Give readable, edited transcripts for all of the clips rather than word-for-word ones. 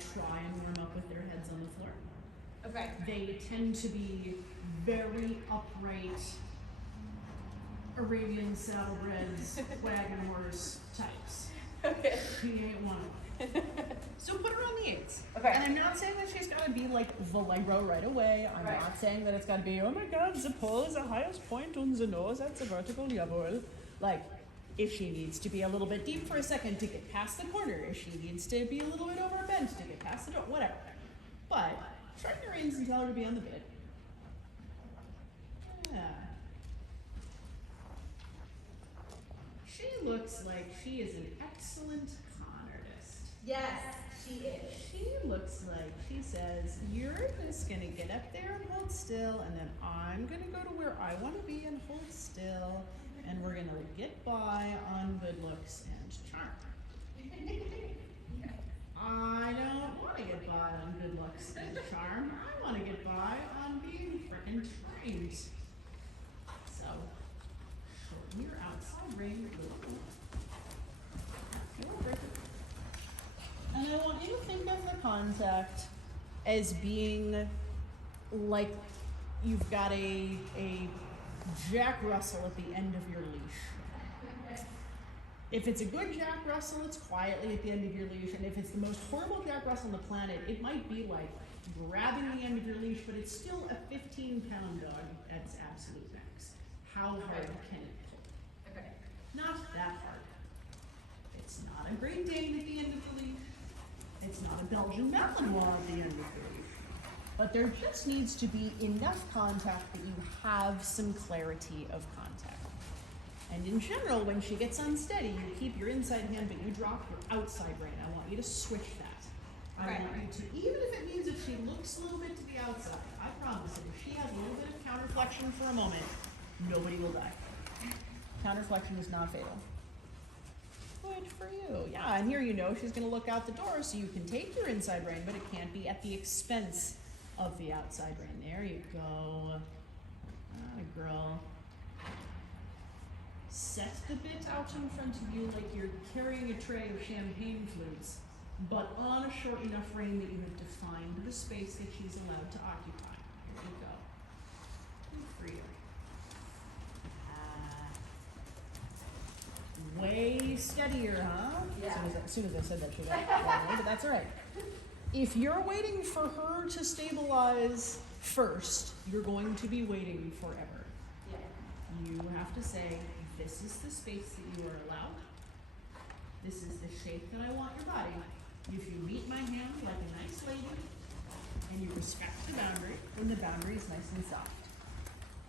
try and warm up with their heads on the floor. Okay. They tend to be very upright, Arabian saddlebreds, wagon horse types. Okay. She ain't one of them. So put her on the 8s. Okay. And I'm not saying that she's got to be like Valero right away. I'm Right. not saying that it's got to be, oh my god, the pole is the highest point on the nose at the vertical level. Like, if she needs to be a little bit deep for a second to get past the corner, if she needs to be a little bit over bent to get past the door, whatever. But shorten your reins and tell her to be on the bit. Yeah. She looks like she is an excellent con artist. Yes, she is. She looks like she says, you're just gonna get up there and hold still, and then I'm gonna go to where I wanna be and hold still, and we're gonna get by on good looks and charm. I don't wanna get by on good looks and charm. I wanna get by on being frickin' trained. So, shorten your outside ring a little bit. You'll break it. And I want you to think of the contact as being like you've got a Jack Russell at the end of your leash. If it's a good Jack Russell, it's quietly at the end of your leash, and if it's the most horrible Jack Russell on the planet, it might be like grabbing the end of your leash, but it's still a 15-pound dog at its absolute max. How hard can it pull? Okay. Not that hard. It's not a Great Dane at the end of the leash. It's not a Belgian Malinois at the end of the leash. But there just needs to be enough contact that you have some clarity of contact. And in general, when she gets unsteady, you keep your inside hand, but you drop your outside rein. I want you to switch that. I Right. want you to, even if it means if she looks a little bit to the outside, I promise that if she has a little bit of counterflexion for a moment, nobody will die. Counterflexion is not fatal. Good for you. Yeah, and here you know she's going to look out the door, so you can take your inside rein, but it can't be at the expense of the outside rein. There you go. Ah, girl. Set the bit out in front of you like you're carrying a tray of champagne flutes, but on a short enough rein that you have defined the space that she's allowed to occupy. Here you go. Good for you. Way steadier, huh? Yeah. As soon as I said that, she got wrong way, but that's all right. If you're waiting for her to stabilize first, you're going to be waiting forever. Yeah. You have to say, this is the space that you are allowed. This is the shape that I want your body. If you meet my hand like a nice lady, and you respect the boundary, then the boundary is nice and soft.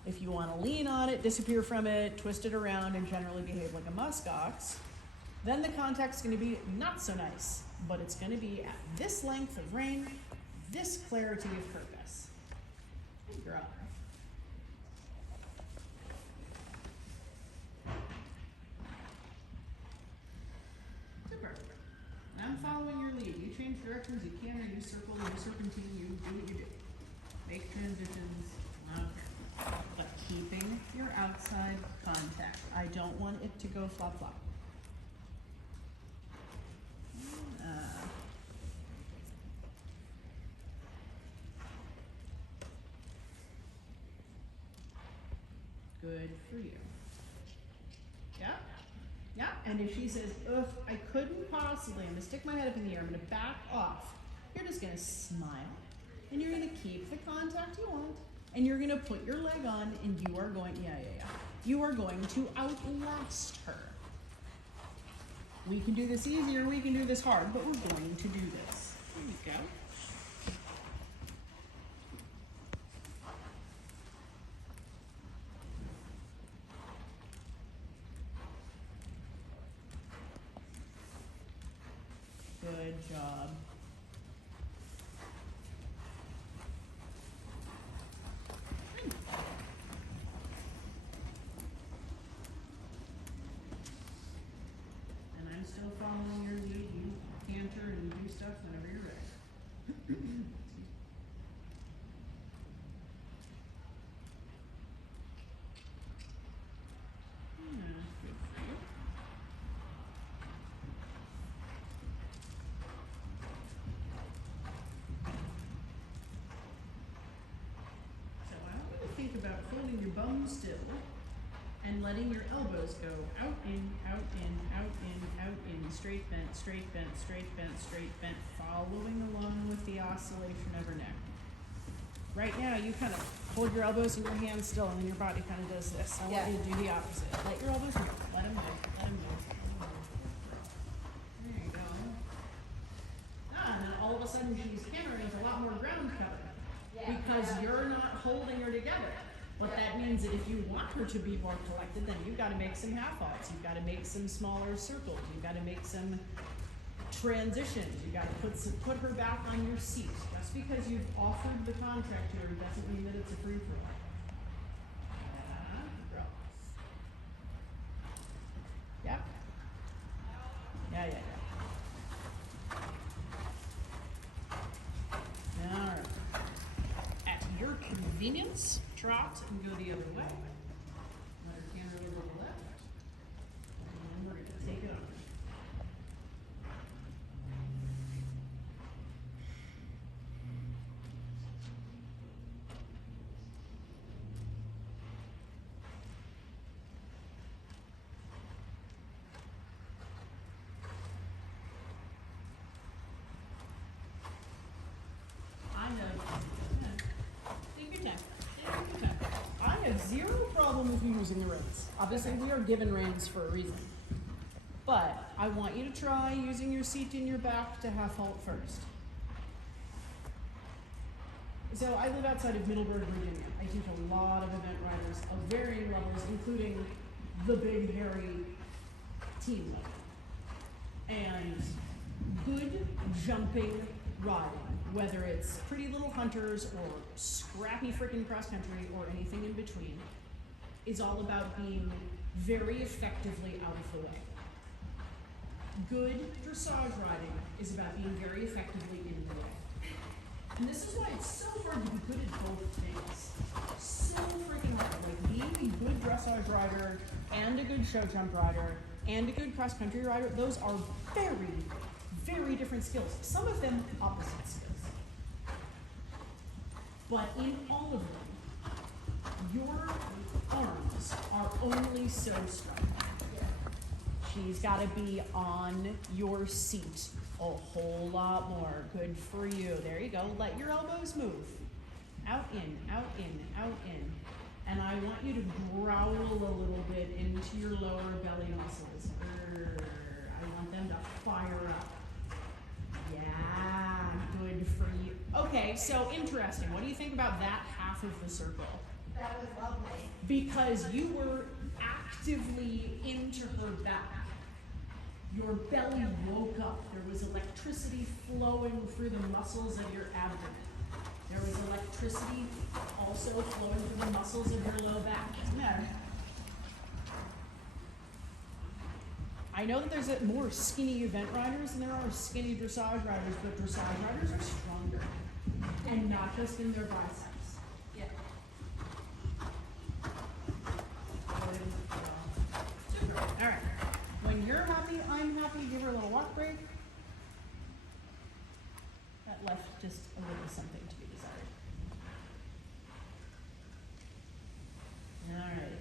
If you want to lean on it, disappear from it, twist it around, and generally behave like a muskox, then the contact's going to be not so nice, but it's going to be at this length of rein, this clarity of purpose. Good girl. Super. I'm following your lead. You change directions, you can, or you circle, you serpentine, you do what you do. Make transitions, I don't care. But keeping your outside contact. I don't want it to go flop flop. Good for you. Yeah? Yeah, and if she says, ugh, I couldn't possibly, I'm gonna stick my head up in the air, I'm gonna back off, you're just gonna smile, and you're gonna keep the contact you want, and you're gonna put your leg on, and you are going, you are going to outlast her. We can do this easier, we can do this hard, but we're going to do this. Here we go. Good job. And I'm still following your lead. You canter and do stuff whenever you're ready. Good for you. holding your bum still and letting your elbows go out, in, out, in, out, in, out, in, straight bent, straight bent, straight bent, straight bent, following along with the oscillation of her neck. Right now, you kind of hold your elbows and your hands still, and then your body kind of does this. I want you to do the opposite. Let your elbows move. Let them move. Let them move. There you go. And then all of a sudden, she's hammering with a lot more ground cover because you're not holding her together. But that means that if you want her to be more collected, then you've got to make some half-offs. You've got to make some smaller circles. You've got to make some transitions. You've got to put her back on your seat. Just because you've offered the contract to her doesn't mean that it's a free-for-all. Yep. Yeah. All right. At your convenience, trot and go the other way. Let her canter over to the left. And then we're going to take it on. I have zero problem with you using the reins. Obviously, we are given reins for a reason. But I want you to try using your seat in your back to half halt first. So I live outside of Middleburg, Virginia. I teach a lot of event riders of varying levels, including the big, hairy team level. And good jumping riding, whether it's pretty little hunters or scrappy frickin' cross country or anything in between, is all about being very effectively out of the way. Good dressage riding is about being very effectively in the way. And this is why it's so hard to be good at both things. So freaking hard. Like being a good dressage rider and a good show jump rider and a good cross country rider, those are very, very different skills. Some of them opposite skills. But in all of them, your arms are only so strong. She's got to be on your seat a whole lot more. Good for you. There you go. Let your elbows move. Out, in, out, in, out, in. And I want you to growl a little bit into your lower belly muscles. I want them to fire up. Yeah, good for you. Okay, so interesting. What do you think about that half of the circle? That was lovely. Because you were actively into her back. Your belly woke up. There was electricity flowing through the muscles of your abdomen. There was electricity also flowing through the muscles of your low back. Yeah. I know that there's more skinny event riders than there are skinny dressage riders, but dressage riders are stronger. And not just in their biceps. Yeah. Super. All right. When you're happy, I'm happy. Give her a little walk break. That left just a little something to be desired. All right.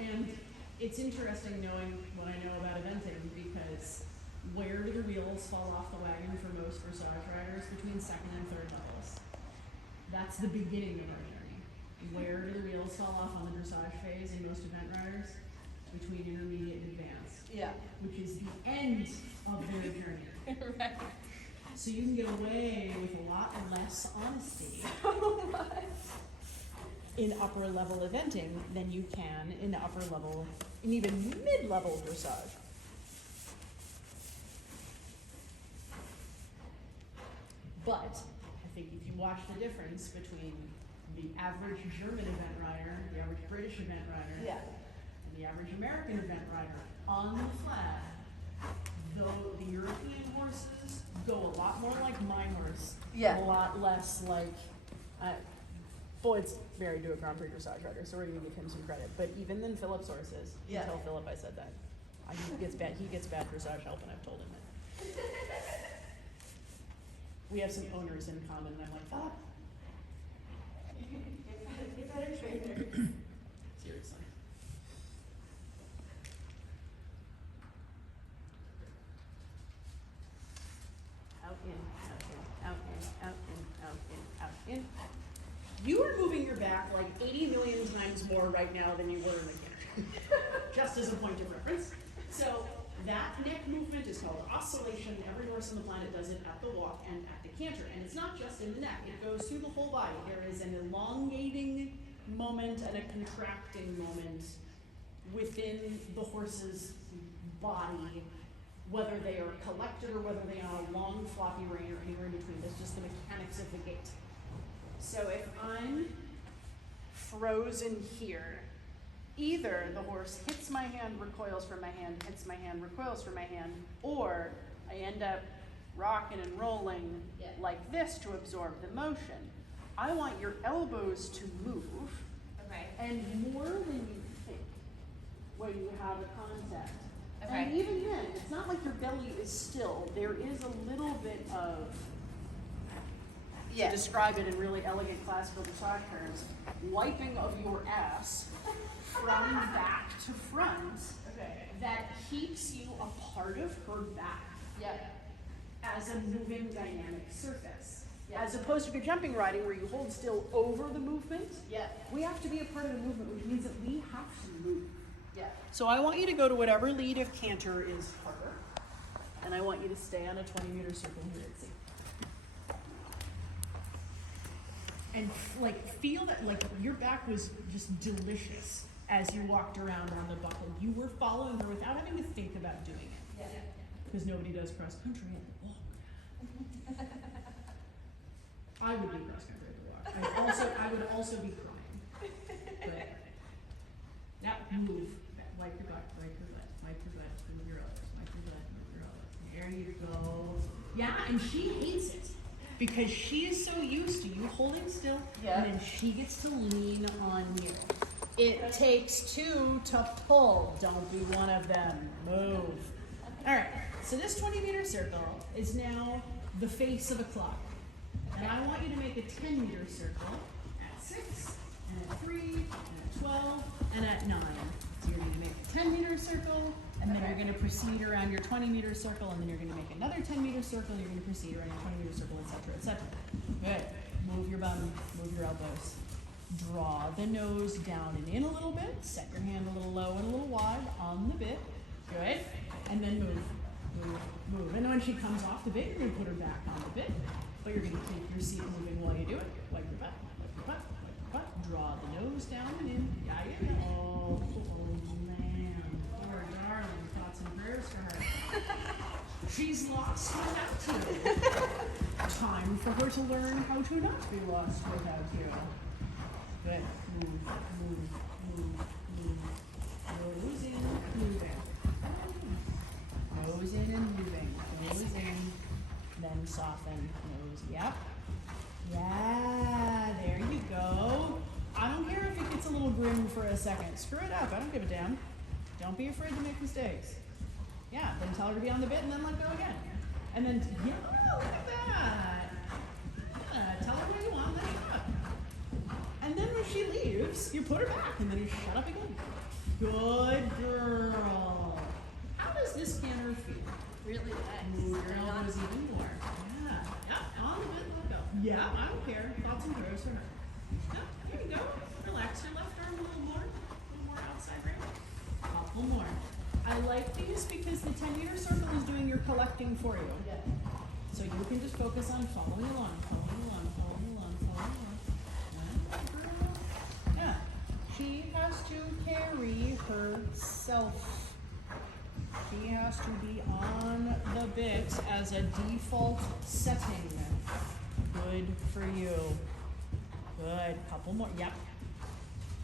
And it's interesting knowing what I know about eventing because where do the wheels fall off the wagon for most dressage riders? Between second and third levels. That's the beginning of our journey. Where do the wheels fall off on the dressage phase in most event riders? Between intermediate and advanced. Yeah. Which is the end of their journey. Right. So you can get away with a lot less honesty in upper level eventing than you can in upper level, in even mid-level dressage. But I think if you watch the difference between the average German event rider, the average British event rider, Yeah. and the average American event rider on the flat, though the European horses go a lot more like my horse, Yeah. a lot less like, Boyd's married to a Grand Prix dressage rider, so we're gonna give him some credit. But even than Philip's horses, you Yeah. tell Philip I said that. He gets bad dressage help, and I've told him that. We have some owners in common, and I'm like, oh. Get better trainer. Seriously. Out in, out in, out in, out in, out in, out in. You are moving your back like 80 million times more right now than you were in the canter. Just as a point of reference. So that neck movement is called oscillation. Every horse on the planet does it at the walk and at the canter. And it's not just in the neck, it goes through the whole body. There is an elongating moment and a contracting moment within the horse's body, whether they are collected or whether they are on a long floppy rein or anywhere in between. That's just the mechanics of the gait. So if I'm frozen here, either the horse hits my hand, recoils from my hand, hits my hand, recoils from my hand, or I end up rocking and rolling like this to absorb the motion. I want your elbows to move, Okay. and more than you think when you have a contact. Okay. And even then, it's not like your belly is still. There is a little bit of, to describe it in really elegant classical dressage terms, wiping of your ass from back to front that keeps you a part of her back as a moving dynamic surface. As opposed to good jumping riding where you hold still over the movement, we have to be a part of the movement, which means that we have to move. So I want you to go to whatever lead of canter is harder, and I want you to stay on a 20-meter circle here at sea. And like feel that like your back was just delicious as you walked around on the buckle. You were following her without having to think about doing it. Because nobody does cross country at the walk. I would do cross country at the walk. I would also be crying. But now move. Wipe your butt, wipe your butt, wipe your butt, move your elbows, wipe your butt, move your elbows. There you go. Yeah, and she hates it. Because she is so used to you holding still, and then she gets to lean on you. It takes two to pull. Don't be one of them. Move. All right, so this 20-meter circle is now the face of a clock. And I want you to make a 10-meter circle at 6, and at 3, and at 12, and at 9. So you're going to make a 10-meter circle, and then you're going to proceed around your 20-meter circle, and then you're going to make another 10-meter circle, you're going to proceed around your 20-meter circle, etc., etc. Good. Move your bum, move your elbows. Draw the nose down and in a little bit. Set your hand a little low and a little wide on the bit. Good. And then move, move, move. And when she comes off the bit, you're going to put her back on the bit, but you're going to keep your seat moving while you do it. Wipe your butt, wipe your butt, wipe your butt. Draw the nose down and in. Yeah, you go. Oh, man. Poor darling. Thoughts and prayers for her. She's lost without you. Time for her to learn how to not be lost without you. Good. Move, move, move, move. Nose in, moving. Nose in and moving. Nose in, then soften. Nose, yep. Yeah, there you go. I don't care if it gets a little grim for a second. Screw it up. I don't give a damn. Don't be afraid to make mistakes. Yeah, then tell her to be on the bit and then let go again. And then, yeah, look at that. Yeah, tell her what you want, let her up. And then when she leaves, you put her back and then you shut up again. Good girl. How does this canter feel? Really nice. Move your elbows even more. Yeah. Yeah, on the bit, let go. Yeah, I don't care. Thoughts and prayers for her. Yeah, there you go. Relax your left arm a little more outside right. Couple more. I like these because the 10-meter circle is doing your collecting for you. Yeah. So you can just focus on following along, following along, following along, following along. Yeah. She has to carry herself. She has to be on the bit as a default setting. Good for you. Good. Couple more. Yep.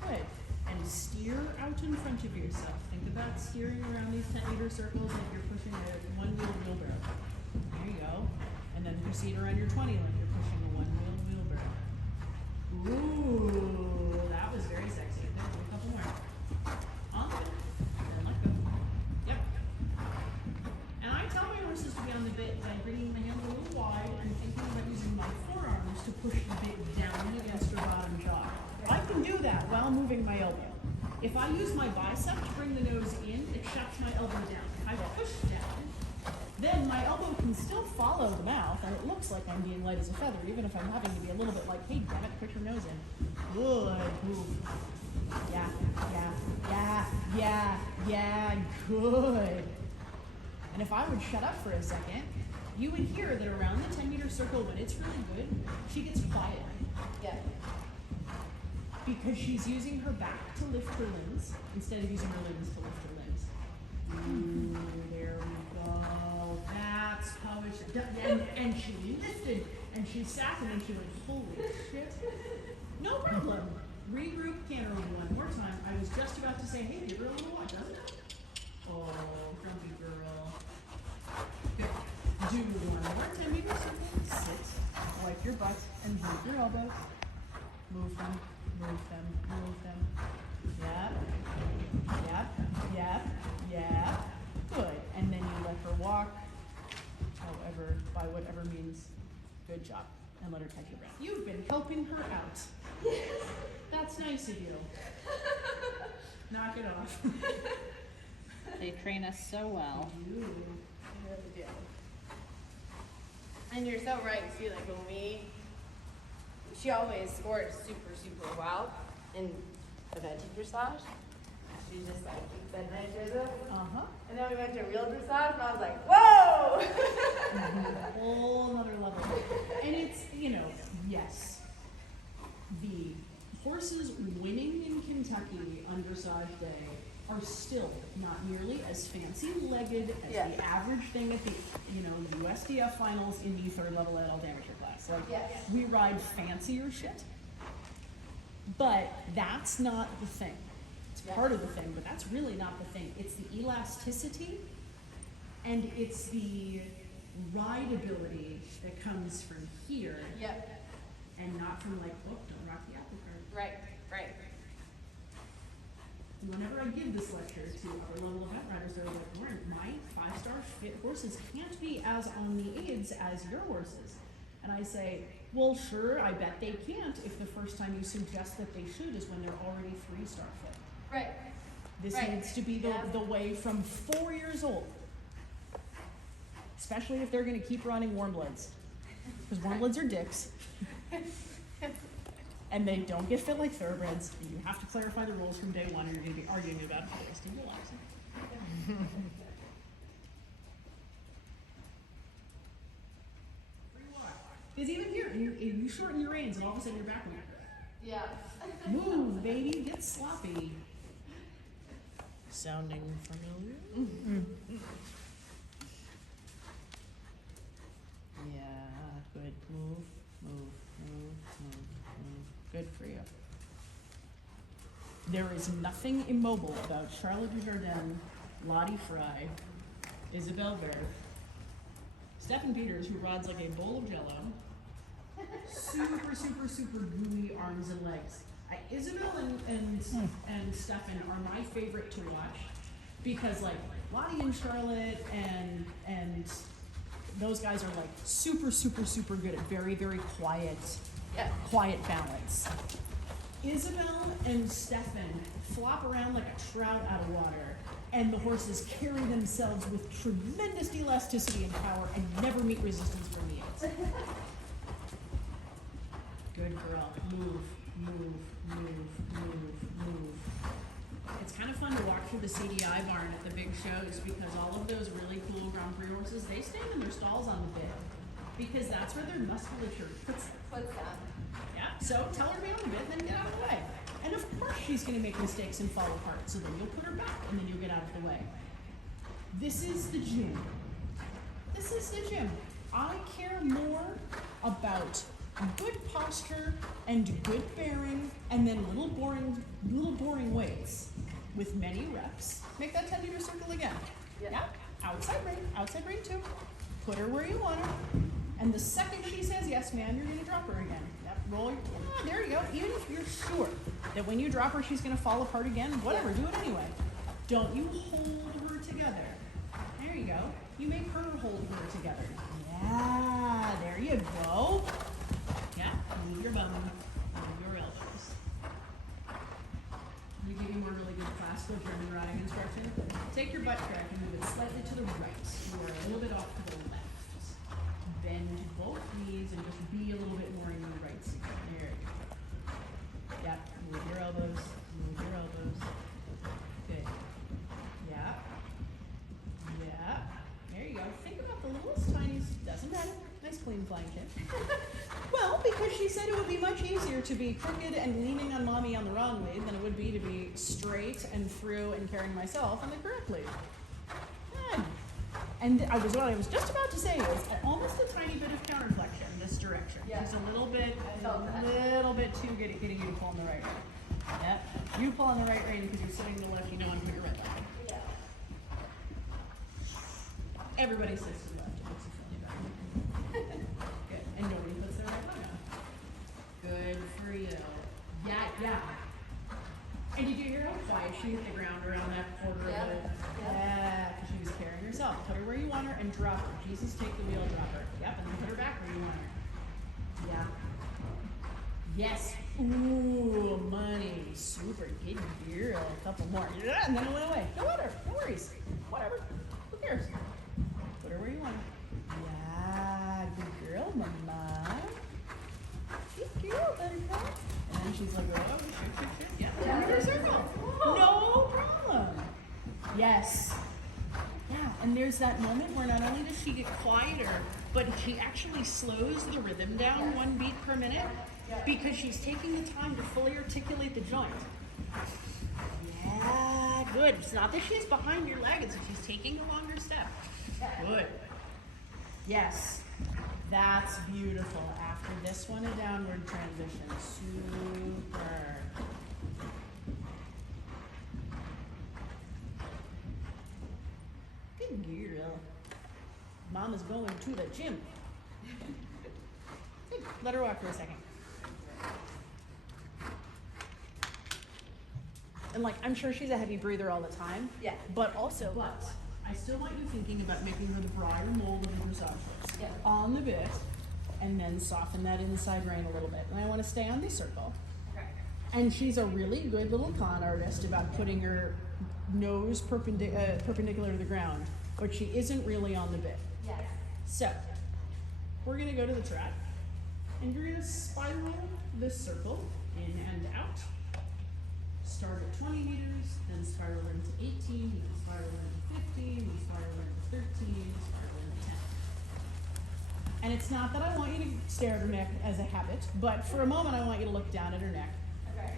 Good. And steer out in front of yourself. Think about steering around these 10-meter circles like you're pushing a one-wheel wheelbarrow. There you go. And then proceed around your 20 like you're pushing a one-wheel wheelbarrow. Ooh, that was very sexy. There, a couple more. On the bit. Then let go. Yep. And I tell my horses to be on the bit by bringing the hand a little wide and thinking about using my forearms to push the bit down against her bottom jaw. I can do that while moving my elbow. If I use my bicep to bring the nose in, it shuts my elbow down. If I push down, then my elbow can still follow the mouth, and it looks like I'm being light as a feather, even if I'm having to be a little bit like, hey, damn it, put your nose in. Good. Move. Yeah, yeah, yeah, yeah, yeah, good. And if I would shut up for a second, you would hear that around the 10-meter circle, when it's really good, she gets quiet. Yeah. Because she's using her back to lift her limbs instead of using her limbs to lift her limbs. Ooh, there we go. That's how it should. And she lifted, and she sat, and then she went, holy shit. No problem. Regroup, canter one more time. I was just about to say, hey, give her a little watch, doesn't it? Oh, grumpy girl. Good. Do one more 10-meter circle. Sit, wipe your butt, and move your elbows. Move them, move them, move them. Yep, yep, yep, yep. Good. And then you let her walk, however, by whatever means. Good job. And let her catch her breath. You've been helping her out. That's nice of you. Knock it off. They train us so well. You. Really do. And you're so right too, like she always scored super, super well in event dressage. She just like keeps that nice rhythm. Uh-huh. And then we went to real dressage and I was like, whoa! A whole nother level. And it's, yes, the horses winning in Kentucky on dressage day are still not nearly as fancy-legged as Yes. the average thing at the, USDF finals in the third level adult amateur class. Like, Yes. we ride fancier shit, but that's not the thing. It's Yes. part of the thing, but that's really not the thing. It's the elasticity, and it's the rideability that comes from here, Yep. and not from like, oh, don't rock the apple cart. Right, right. Whenever I give this lecture to upper level event riders, they're like, Lauren, my 5-star fit horses can't be as on the aids as your horses. And I say, well, sure, I bet they can't if the first time you suggest that they should is when they're already 3-star fit. Right. This Right. needs to be the way from 4 years old. Especially if they're going to keep running warm bloods. Because warm bloods are dicks. And they don't get fit like thoroughbreds. And you have to clarify the rules from day one, or you're going to be arguing about it for the rest of your lives. Because even here, you shorten your reins, and all of a sudden you're back on it. Yeah. Move, baby, get sloppy. Sounding familiar? Yeah, good. Move, move, move, move, move. Good for you. There is nothing immobile about Charlotte Dujardin, Lottie Fry, Isabel Verf, Stephen Peters, who rides like a bowl of jello, super, super, super gooey arms and legs. Isabel and Stefan are my favorite to watch because like Lottie and Charlotte and those guys are like super, super, super good at very, very quiet balance. Isabel and Stefan flop around like a trout out of water, and the horses carry themselves with tremendous elasticity and power and never meet resistance from the aids. Good girl. Move, move, move, move, move. It's kind of fun to walk through the CDI barn at the big shows because all of those really cool Grand Prix horses, they stand in their stalls on the bit because that's where their musculature puts them. What's that? Yeah, so tell her to be on the bit and then get out of the way. And of course she's going to make mistakes and fall apart, so then you'll put her back and then you'll get out of the way. This is the gym. This is the gym. I care more about good posture and good bearing and then little boring weights with many reps. Make that 10-meter circle again. Yeah. Outside ring 2. Put her where you want her. And the second she says, yes, ma'am, you're going to drop her again. Yep, roll. There you go. Even if you're sure that when you drop her, she's going to fall apart again, whatever, do it anyway. Don't you hold her together. There you go. You make her hold her together. Yeah, There you go. Yeah, move your bum, move your elbows. Let me give you more really good classical German riding instruction. Take your butt crack and move it slightly to the right. You are a little bit off to the left. Bend both knees and just be a little bit more in your right seat. There you go. Yeah, move your elbows, move your elbows. Good. Yeah. Yeah. There you go. Think about the littlest, tiniest, doesn't matter. Nice clean flying kick. Well, because she said it would be much easier to be crooked and leaning on mommy on the wrong lead than it would be to be straight and through and carrying myself on the correct lead. Good. And what I was just about to say is almost a tiny bit of counterflexion this direction. Yeah. Just a little bit too getting you to pull in the right rein. Yep. You pull in the right rein because you're sitting to the left, you know, and put your right leg. Yeah. Everybody sits to the left. It makes you feel better. Good. And nobody puts their right leg on. Good for you. Yeah, yeah. And did you hear how quiet she hit the ground around that quarter Yeah. of it? Yeah. Yeah, because she was carrying herself. Put her where you want her and drop her. Jesus, take the wheel, drop her. Yep, and then put her back where you want her. Yeah. Yes. Ooh, money. Super. Good girl. A couple more. Yeah, and then it went away. No matter. No worries. Whatever. Who cares? Put her where you want her. Yeah. Good girl, mama. Good girl, buttercup. And then she's like, oh, shit. Yeah, turn her circle. No problem. Yes. Yeah, and there's that moment where not only does she get quieter, but she actually slows the rhythm down 1 beat per minute because she's taking the time to fully articulate the joint. Yeah, good. It's not that she's behind your leg, it's that she's taking a longer step. Good. Yes. That's beautiful. After this one, a downward transition. Super. Good girl. Mama's going to the gym. Good. Let her walk for a second. And like, I'm sure she's a heavy breather all the time. Yeah. But I still want you thinking about making her the broader mold of the dressage horse. Yeah. On the bit, and then soften that inside rein a little bit. And I want to stay on this circle. Okay. And she's a really good little con artist about putting her nose perpendicular to the ground, but she isn't really on the bit. Yes. So, we're going to go to the track, and you're going to spiral this circle in and out. Start at 20 meters, then spiral into 18, you can spiral into 15, you spiral into 13, you spiral into 10. And it's not that I want you to stare at her neck as a habit, but for a moment I want you to look down at her neck. Okay.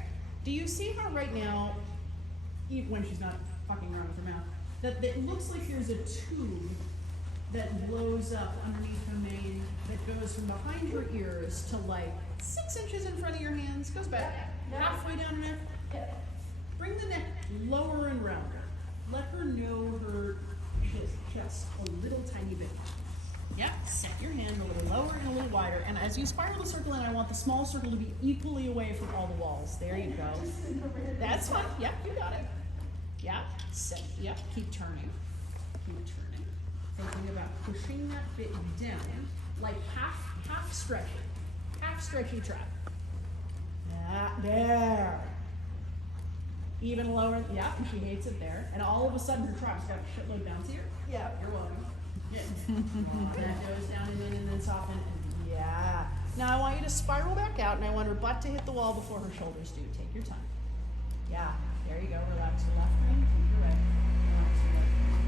Do you see how right now, even when she's not fucking around with her mouth, that it looks like there's a tube that blows up underneath her mane that goes from behind your ears to like 6 inches in front of your hands, goes back halfway down her neck. Bring the neck lower and rounder. Let her know her chest a little tiny bit. Yeah, set your hand a little lower and a little wider. And as you spiral the circle in, I want the small circle to be equally away from all the walls. There you go. That's fine. Yep, you got it. Yeah, set. Yep, keep turning. Keep turning. Thinking about pushing that bit down, like half stretchy. Half stretchy trap. Yeah, there. Even lower, yeah, she hates it there. And all of a sudden her trap's got a shitload bouncier. Yeah. You're welcome. Yeah. That goes down and then soften. And yeah. Now I want you to spiral back out and I want her butt to hit the wall before her shoulders do. Take your time. Yeah, there you go. Relax your left rein, keep your right. Relax your left rein.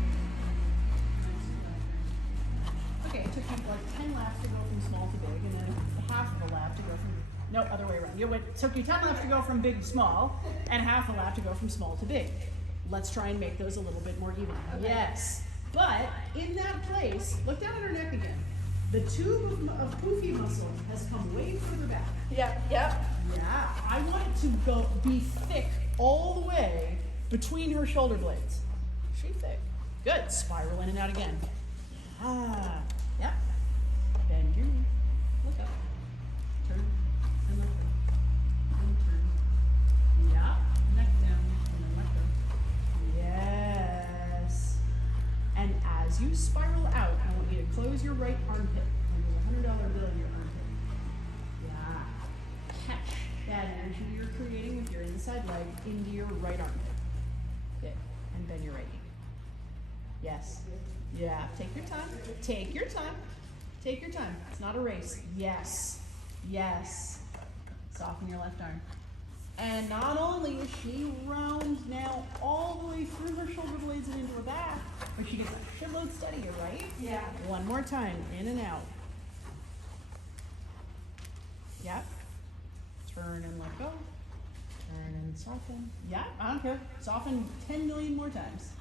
Relax your left rein. Okay, it took you like 10 laps to go from small to big, and then half of a lap to go from, no, other way around. It took you 10 laps to go from big to small, and half a lap to go from small to big. Let's try and make those a little bit more even. Okay. Yes, but in that place, look down at her neck again. The tube of poofy muscle has come way further back. Yep. Yep. Yeah, I want it to be thick all the way between her shoulder blades. She thick. Good. Spiral in and out again. Ah, yeah. Bend your knee. Look up. Turn and let go. And turn. Yeah. Neck down and then let go. Yes. And as you spiral out, I want you to close your right armpit and $100 bill in your armpit. Yeah. Catch that energy you're creating with your inside leg into your right armpit. Good. And bend your right knee. Yes. Yeah. Take your time. Take your time. Take your time. It's not a race. Yes. Yes. Soften your left arm. And not only is she round now all the way through her shoulder blades and into her back, but she gets a shitload steadier, right? Yeah. One more time, in and out. Yep. Turn and let go. Turn and soften. Yep, I don't care. Soften 10 million more times.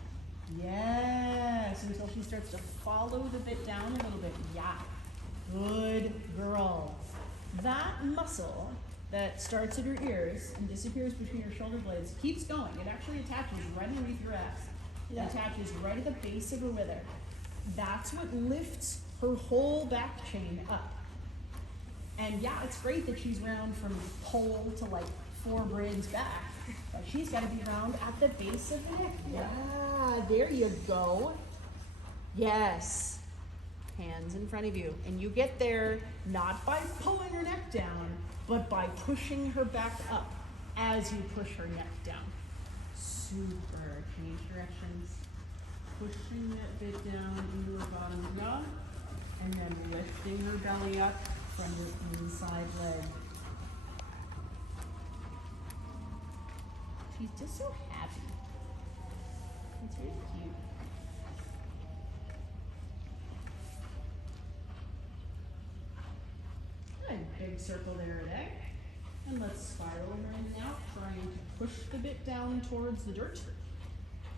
Yes, until she starts to follow the bit down a little bit. Yeah. Good girl. That muscle that starts at her ears and disappears between her shoulder blades keeps going. It actually attaches right underneath your ass. It attaches right at the base of her wither. That's what lifts her whole back chain up. And yeah, it's great that she's round from pole to like 4 braids back, but she's got to be round at the base of the neck. Yeah, there you go. Yes. Hands in front of you. And you get there not by pulling her neck down, but by pushing her back up as you push her neck down. Super. Change directions. Pushing that bit down into her bottom jaw, and then lifting her belly up from your inside leg. She's just so happy. It's really cute. Good. Big circle there today. And let's spiral her in and out, trying to push the bit down towards the dirt.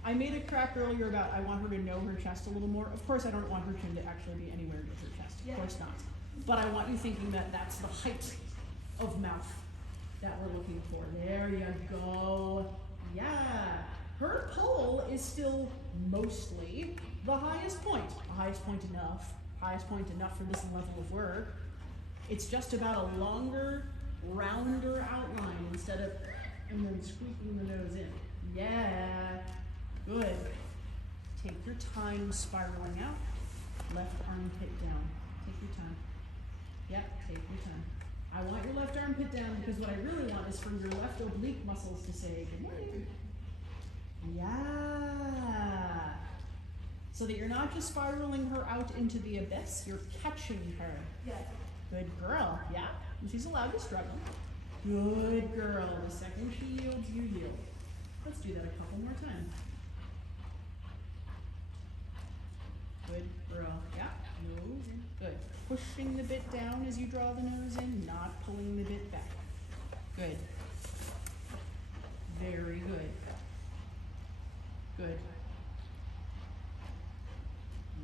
I made a crack earlier about I want her to know her chest a little more. Of course, I don't want her chin to actually be anywhere near her chest. Of course not. But I want you thinking that that's the height of mouth that we're looking for. There you go. Yeah. Her pole is still mostly the highest point. The highest point enough. Highest point enough for this level of work. It's just about a longer, rounder outline instead of, and then squeaking the nose in. Yeah. Good. Take your time spiraling out. Left armpit down. Take your time. Yep, take your time. I want your left armpit down because what I really want is for your left oblique muscles to say good morning. Yeah. So that you're not just spiraling her out into the abyss, you're catching her. Yeah. Good girl. Yeah. And she's allowed to struggle. Good girl. The second she yields, you yield. Let's do that a couple more times. Good girl. Yeah. Move. Good. Pushing the bit down as you draw the nose in, not pulling the bit back. Good. Very good. Good.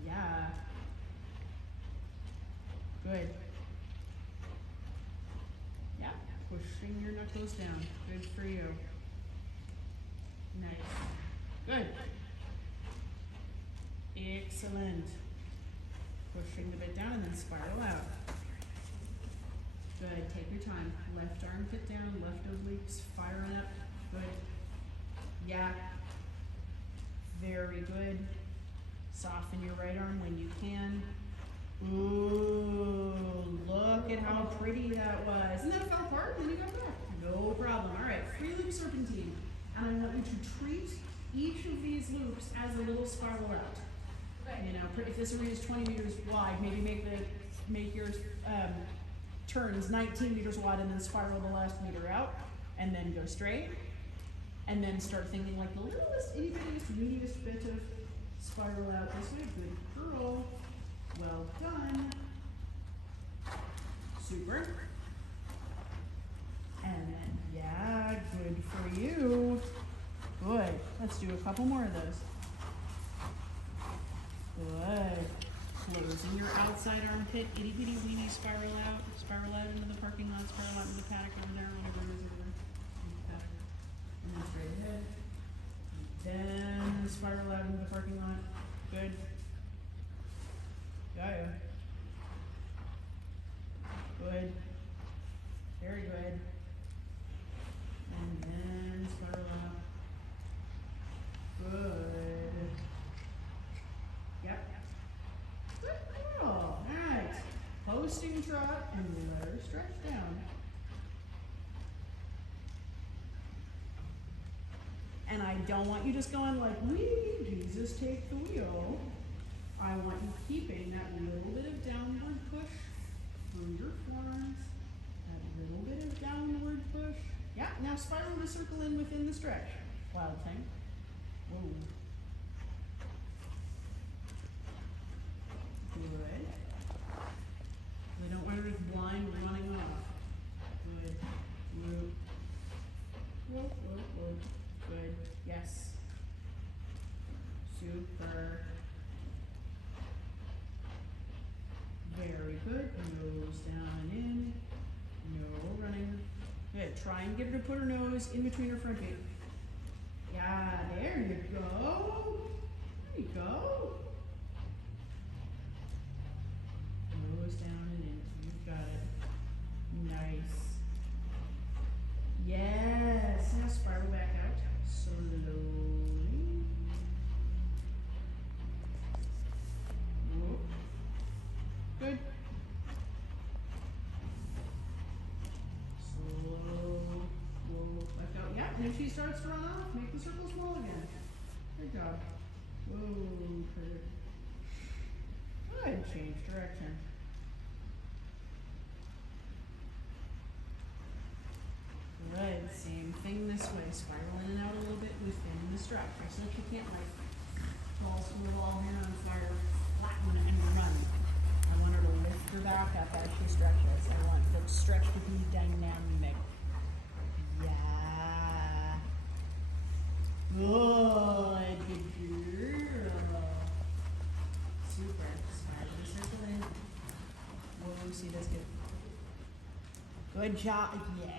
Yeah. Good. Yeah. Pushing your knuckles down. Good for you. Nice. Good. Excellent. Pushing the bit down and then spiral out. Good. Take your time. Left armpit down, left obliques firing up. Good. Yeah. Very good. Soften your right arm when you can. Ooh, look at how pretty that was. And that fell apart and then you got back. No problem. All right, 3 loop serpentine. And I want you to treat each of these loops as a little spiral out. You know, if this arena is 20 meters wide, maybe make your turns 19 meters wide and then spiral the last meter out, and then go straight, and then start thinking like the littlest, itty bittiest, weeniest bit of spiral out this way. Good girl. Well done. Super. And then, yeah, good for you. Good. Let's do a couple more of those. Good. Closing your outside armpit, itty bitty weeny spiral out into the parking lot, spiral out into the paddock over there, whatever it is over there. And then straight ahead. Then spiral out into the parking lot. Good. Got ya. Good. Very good. And then spiral out. Good. Yep. Good girl. Alright. coasting trot and let her stretch down. And I don't want you just going like, wee, Jesus, take the wheel. I want you keeping that little bit of downward push through your forearms. That little bit of downward push. Yeah, now spiral the circle in within the stretch. Wild thing. Whoa. Good. I don't want her just blind running off. Good. Whoop. Whoop, whoop, whoop. Good. Yes. Super. Very good. Nose down and in. No running. Good. Try and get her to put her nose in between her front feet. Yeah, there you go. There you go. Nose down and in. You've got it. Nice. Yes. Now spiral back out. Slowly. Whoop. Good. Slow. Whoa. Back out. Yeah. And if she starts to run off, make the circle small again. Good job. Whoa. Perfect. Good. Change direction. Good. Same thing this way. Spiral in and out a little bit within the structure. So that you can't like fall to the wall here on fire, flatten and run. I want her to lift her back up as she stretches. I want the stretch to be dynamic. Yeah. Good. Good girl. Super. Spiral the circle in. Whoa, see this good. Good job. Yeah.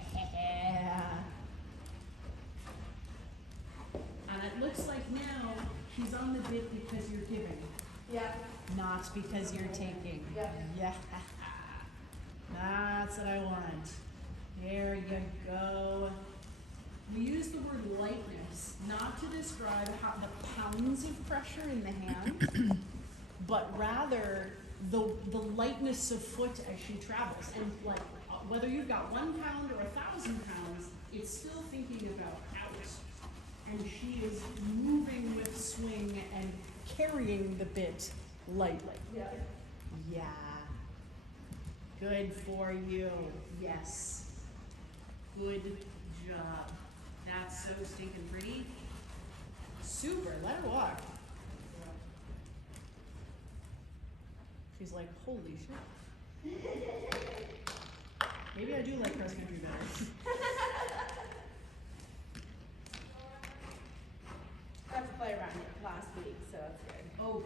And it looks like now she's on the bit because you're giving. Yeah. Not because you're taking. Yeah. Yeah. That's what I want. There you go. We use the word lightness not to describe how the pounds of pressure in the hand, but rather the lightness of foot as she travels. And like whether you've got 1 pound or 1,000 pounds, it's still thinking about out. And she is moving with swing and carrying the bit lightly. Yeah. Yeah. Good for you. Yes. Good job. That's so stinking pretty. Super. Let her walk. She's like, holy shit. Maybe I do like cross country better. I got to play around it last week, so that's good. Oh,